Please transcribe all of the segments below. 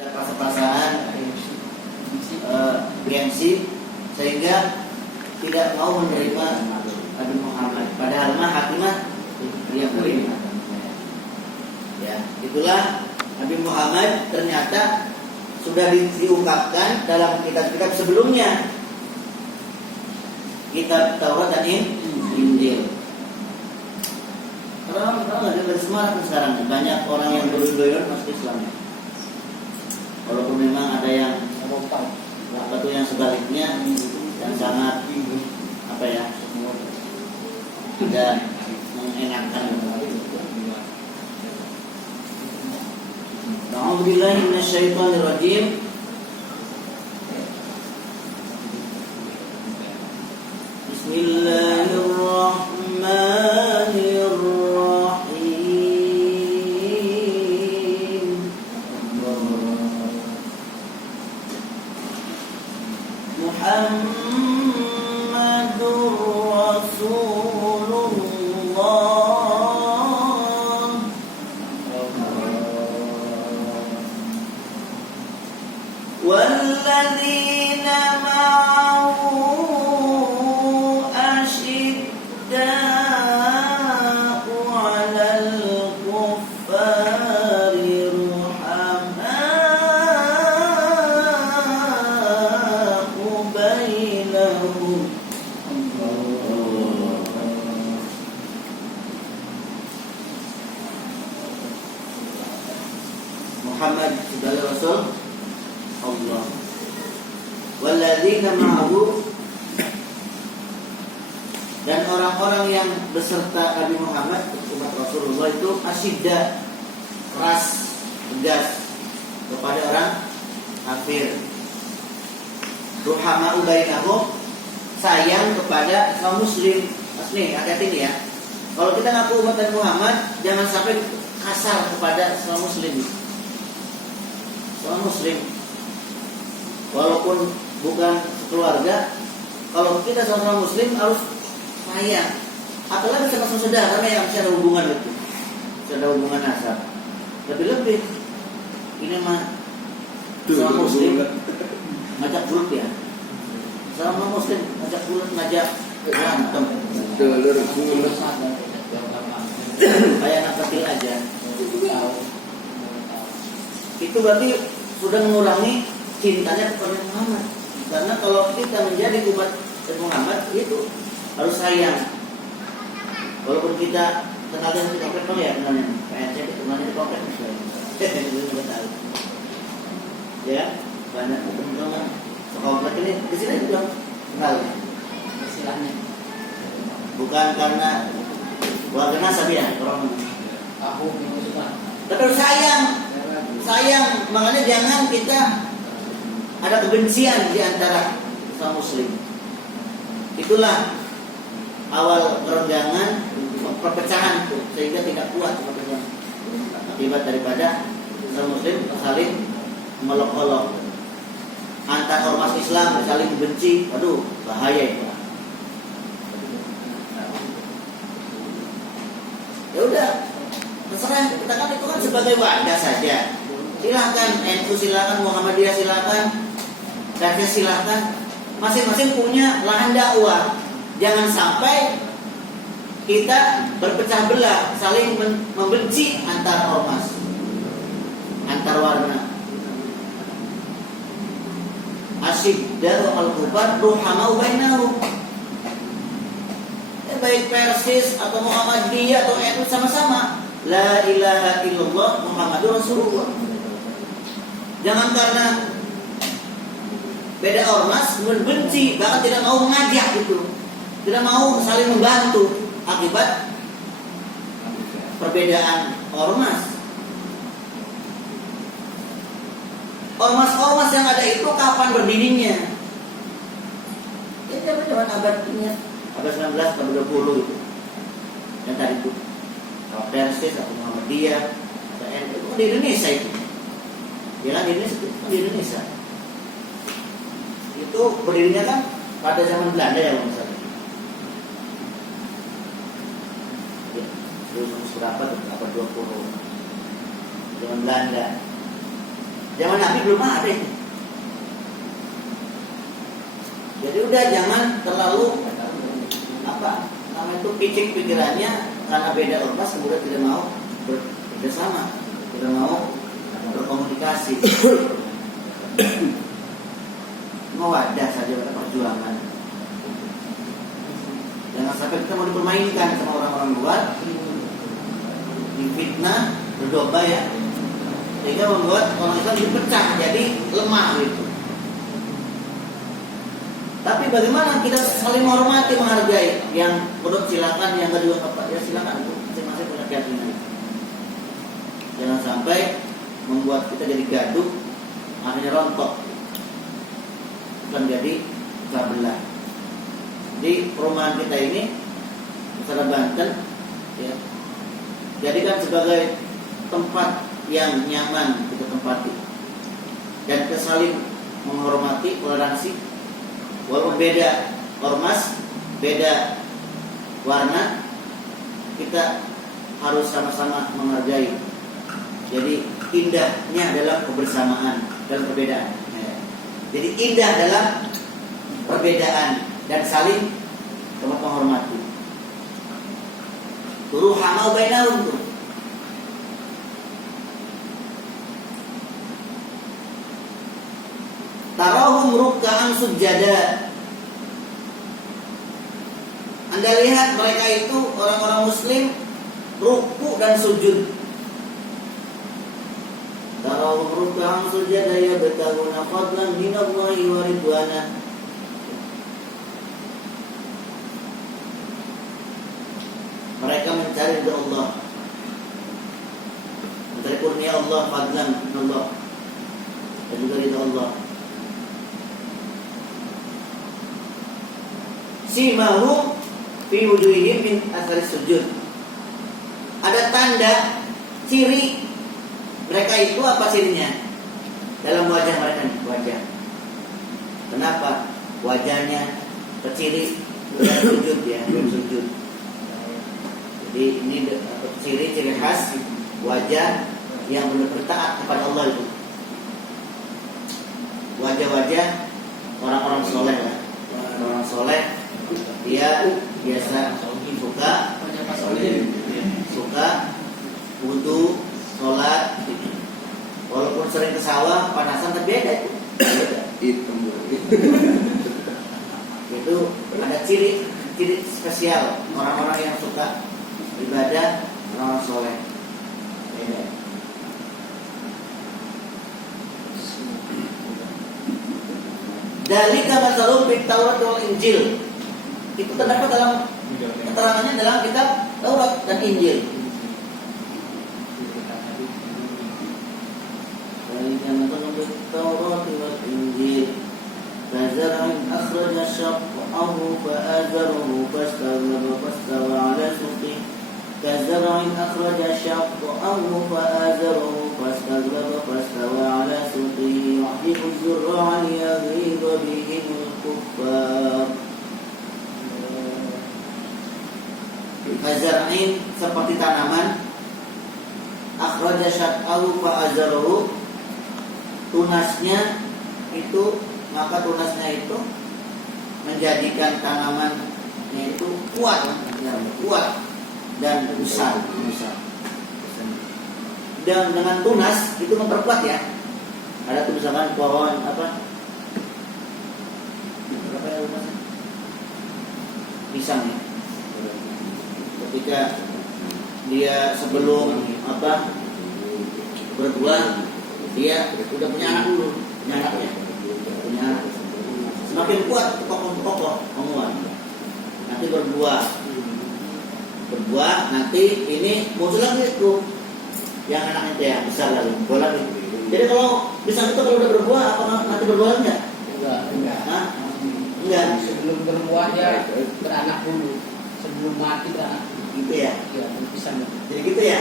Pas-pasan gengsi sehingga tidak mau menerima Nabi Muhammad. Padahal mah hakimah dia murid. Ya, itulah Nabi Muhammad ternyata sudah diungkapkan dalam kitab-kitab sebelumnya. Kitab Taurat dan Injil. Kalau nggak dari Semarang sekarang banyak orang yang berdoa masuk Islam. Walaupun memang ada yang yang sebaliknya yang sangat tidak mengenakan. A'udzubillahi minasyaitonir rajim. Bismillahirrahmanirrahim. Muhammadur Rasulullah walladzina ma'ahu asyidda'u 'alal kuffari ruhama'u bainahum. Muhammad sebagai Rasul Allah. Walladzina ma'ahu, dan orang-orang yang beserta Nabi Muhammad umat Rasulullah itu asyidda, keras, tegas kepada orang kafir. Ruhama'u bainahum, sayang kepada kaum muslim. Nih, hati-hati nih ya. Kalau kita ngaku umat Nabi Muhammad, jangan sampai kasar kepada kaum muslim. Kaum muslim walaupun bukan keluarga, kalau kita sama muslim harus sayang. Apalagi sama saudara yang masih ada hubungan itu, masih ada hubungan nasab. Lebih-lebih ini mah sama muslim ngajak bulut ya. Sama muslim ngajak bulut, ngajak berantem. Kayak anak kecil aja. Itu berarti sudah mengurangi cintanya kepada Muhammad. Karena kalau kita menjadi umat Muhammad itu harus sayang. Walaupun kita kenalnya di komplek ya, kenalnya PNC kenalnya di komplek ya, banyak teman-teman sekomplek ini di sini juga kenal istilahnya. Bukan karena warga nasab ya, orang aku tapi harus sayang, makanya jangan kita ada kebencian di antara kaum muslim. Itulah awal kerenggangan, perpecahan itu, sehingga tidak kuat perpecahan akibat daripada kaum muslim saling melok-olok, antar ormas Islam saling benci. Waduh, bahaya itu. Ya udah, terserah, kita kan itu kan sebagai wadah saja. Silakan NU, silakan Muhammadiyah, silakan Dakwah, silakan. Masing-masing punya lahan dakwah. Jangan sampai kita berpecah belah, saling membenci antar ormas, antar warna. Asyidda al-kufar ruhamau bainahum. Baik Persis atau Muhammadiyah atau NU sama-sama la ilaha illallah Muhammadur Rasulullah. Jangan karena beda ormas membenci, bahkan tidak mau mengajak gitu, tidak mau saling membantu akibat perbedaan ormas. Ormas-ormas yang ada itu kapan berdirinya? Ya zaman abadnya abad 19 atau 20 itu. Yang tadi itu Persis atau Muhammadiyah atau NU itu di Indonesia itu. Dia di Indonesia. Itu berdirinya kan pada zaman Belanda ya misalnya. Ya, berapa tuh? Abad 20. Zaman Belanda. Zaman Nabi belum ada itu. Jadi udah jangan terlalu namanya itu picik pikirannya karena beda ormas kemudian tidak mau bersama, tidak mau berkomunikasi. Mawadah saja pada perjuangan. Jangan sampai kita mau dipermainkan sama orang-orang luar, difitnah, berdomba ya, sehingga membuat orang Islam dipecah jadi lemah gitu. Tapi bagaimana kita saling menghormati, menghargai. Yang menurut silakan, yang kedua apa ya silakan, itu masing-masing punya keyakinan. Jangan sampai membuat kita jadi gaduh, akhirnya rontok, bukan jadi pecah belah. Di perumahan kita ini, Nusa Banten, ya, jadikan sebagai tempat yang nyaman kita tempati dan kita saling menghormati, toleransi, walaupun beda ormas, beda warna, kita harus sama-sama menghargai. Jadi indahnya adalah kebersamaan dalam perbedaan. Jadi indah dalam perbedaan dan saling menghormati. Ruhamau bainahum tuh. Tarahum ruk'an sujada. Anda lihat mereka itu orang-orang muslim ruku dan sujud. Tarahum ruk'an sujada yabtaguna fadlan minallahi wa ridwana. Mereka mencari ridha Allah, mencari kurnia Allah, fadlan min Allah, dan juga ridha Allah. Simahum fi wujuhihim min athari sujud. Ada tanda, ciri mereka itu apa cirinya? Dalam wajah mereka nih, wajah. Kenapa? Wajahnya terciri dengan sujud ya, dengan sujud. Jadi ini ciri-ciri khas wajah yang benar-benar taat kepada Allah itu. Wajah-wajah orang-orang soleh lah. Orang soleh dia biasa suka wudu, sholat, walaupun sering ke sawah panasan tapi beda itu. Itu ada ciri spesial orang-orang yang suka ibadah, orang soleh. Dalika masalum fit Taurat wal Injil. Itu terdapat dalam keterangannya dalam kitab Taurat dan Injil. Dalika masalum fit Taurat wal Injil. Fazar'in akhraja syaq'ahu fa'azarahu fastawa 'ala suqihi. كزرع أخرج شطأه فآزره فاستغلظ فاستوى على سوقه يعجب الزراع ليغيظ بهم الكفار. كزرع seperti tanaman, akhraja syat'ahu fa'azarahu, tunasnya itu, maka tunasnya itu menjadikan tanamannya itu kuat dan besar. Dan dengan tunas itu memperkuat ya. Ada tuh misalkan pohon apa? Berapa ya tunasnya? Pisang ya. Ketika dia sebelum berbuah, dia udah punya anak dulu, punya anaknya. Semakin kuat pokok menguat. Nanti berbuah nanti ini muncul lagi itu yang anak itu ya besar lagi, berbuah lagi. Jadi kalau pisang itu kalau udah berbuah, apa nanti berbuah enggak? Enggak. Enggak. Sebelum berbuah dia beranak dulu, sebelum mati beranak. Gitu ya? Iya, pisang. Jadi gitu ya?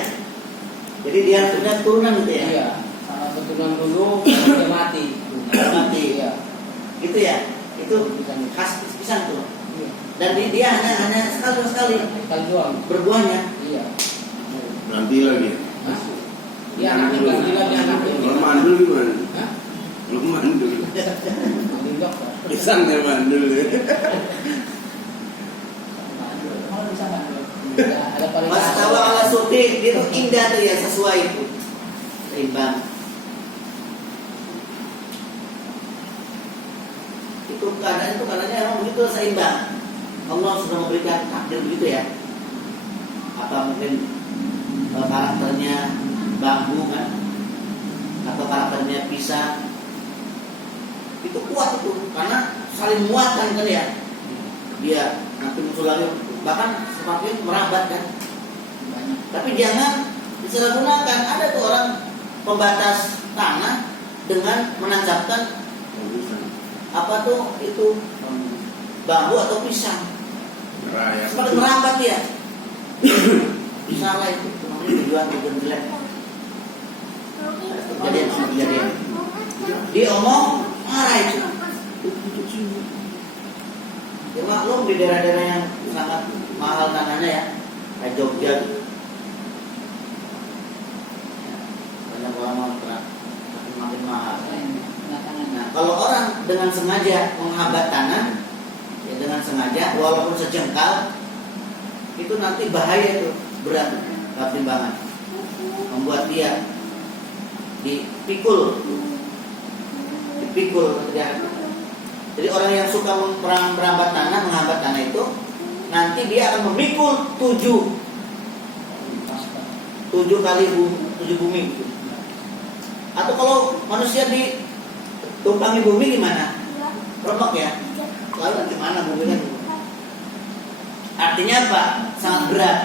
Jadi dia sudah turunan gitu ya? Iya. Sama turunan dulu, dia mati. Mati. Iya. Gitu ya? Itu khas pisang tuh. Dan dia hanya sekali doang berbuahnya. Iya. Nanti lagi. Iya, nanti ganti lagi anaknya. Kalau mandul gimana? Pisangnya mandul. Mau bisa mandul. Ya, ada paling Mas tawa ala suti itu indah tuh ya, sesuai itu. Seimbang. Itu keadaannya emang begitu seimbang. Allah sudah memberikan takdir begitu ya. Apa mungkin karakternya bambu kan, atau karakternya pisang, itu kuat itu karena saling menguatkan kan ya. Dia nanti muncul lagi, bahkan semakin merambat kan. Tapi jangan disalahgunakan. Ada tuh orang pembatas tanah dengan menancapkan apa tuh itu bambu atau pisang, semakin merambat ya. Salah itu, namanya tujuan jelek. Kejadian. Dia omong marah itu. Ya maklum di daerah-daerah yang sangat mahal tanahnya ya, kayak Jogja gitu. Banyak orang makin mahal. Nah, kalau orang dengan sengaja menghambat tanah, ya dengan sengaja, walaupun sejengkal, itu nanti bahaya itu, berat timbangan, membuat dia dipikul ya. Jadi orang yang suka merambat tanah, menghambat tanah itu, nanti dia akan memikul 7 kali 7 bumi. Atau kalau manusia ditumpangi bumi gimana? Remuk ya. Lalu gimana bumi kan? Artinya apa? Sangat berat.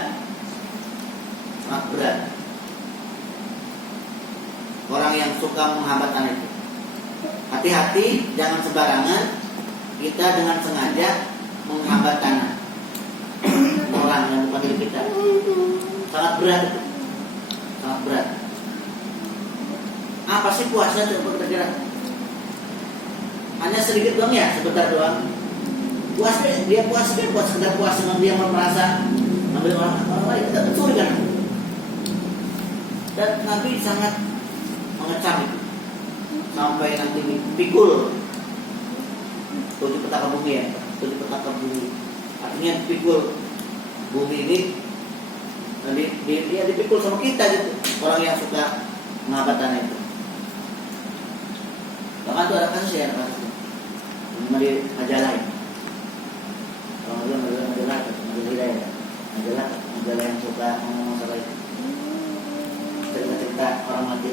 Orang yang suka menghambat tanah itu, hati-hati, jangan sembarangan kita dengan sengaja menghambat tanah orang yang bukan diri kita. Sangat berat itu. Sangat berat. Apa sih puasa itu kira-kira? Hanya sedikit doang ya, sebentar doang. Dia puas sekedar puas dengan dia merasa ambil orang lain, kita mencuri kan. Dan Nabi sangat mengecam itu sampai nanti dipikul 7 petaka bumi ya, 7 petaka bumi. Artinya dipikul bumi ini, dia dipikul sama kita gitu. Orang yang suka menghambat tanah itu. Bahkan tuh ada kasus ya, di majalah ini. Majalah yang suka ngomong masalah itu, cerita-cerita orang mati